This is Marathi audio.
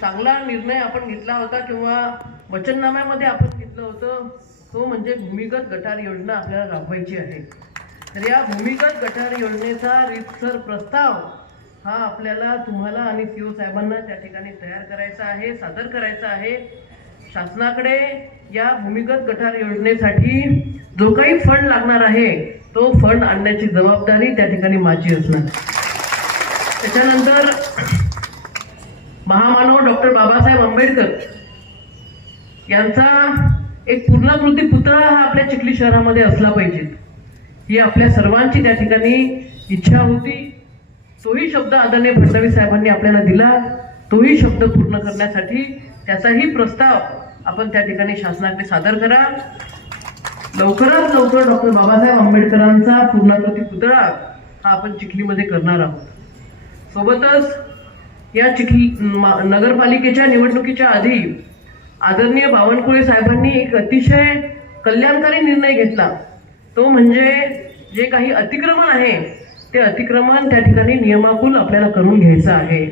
चांगला निर्णय आपण घेतला होता किंवा वचननाम्यामध्ये आपण घेतलं होतं, तो म्हणजे भूमिगत गटार योजना आपल्याला राबवायची आहे. तर या भूमिगत गटार योजनेचा रीतसर प्रस्ताव हा आपल्याला तुम्हाला आणि सीओ साहेबांना त्या ठिकाणी तयार करायचा आहे, सादर करायचा आहे. शासनाकडे या भूमिगत गटार योजनेसाठी जो काही फंड लागणार आहे तो फंड आणण्याची जबाबदारी त्या ठिकाणी माझी असणार. त्याच्यानंतर महामानव डॉक्टर बाबासाहेब आंबेडकर यांचा एक पूर्णाकृती पुतळा हा आपल्या चिखली शहरामध्ये असला पाहिजे, ही आपल्या सर्वांची त्या ठिकाणी इच्छा होती. तोही शब्द आदरणीय फडणवीस साहेबांनी आपल्याला दिला. तोही शब्द पूर्ण करण्यासाठी त्याचाही प्रस्ताव आपण त्या ठिकाणी शासनाकडे सादर करा. लवकरात लवकर डॉक्टर बाबासाहेब आंबेडकरांचा पूर्णाकृती पुतळा हा आपण चिखलीमध्ये करणार आहोत. सोबतच या चिखली नगरपालिकेच्या निवडणुकीच्या आधी आदरणीय बावनकुळे साहेबांनी एक अतिशय कल्याणकारी निर्णय घेतला. तो म्हणजे जे काही अतिक्रमण आहे ते अतिक्रमण त्या ठिकाणी नियमाकुल आपल्याला करून घ्यायचं आहे.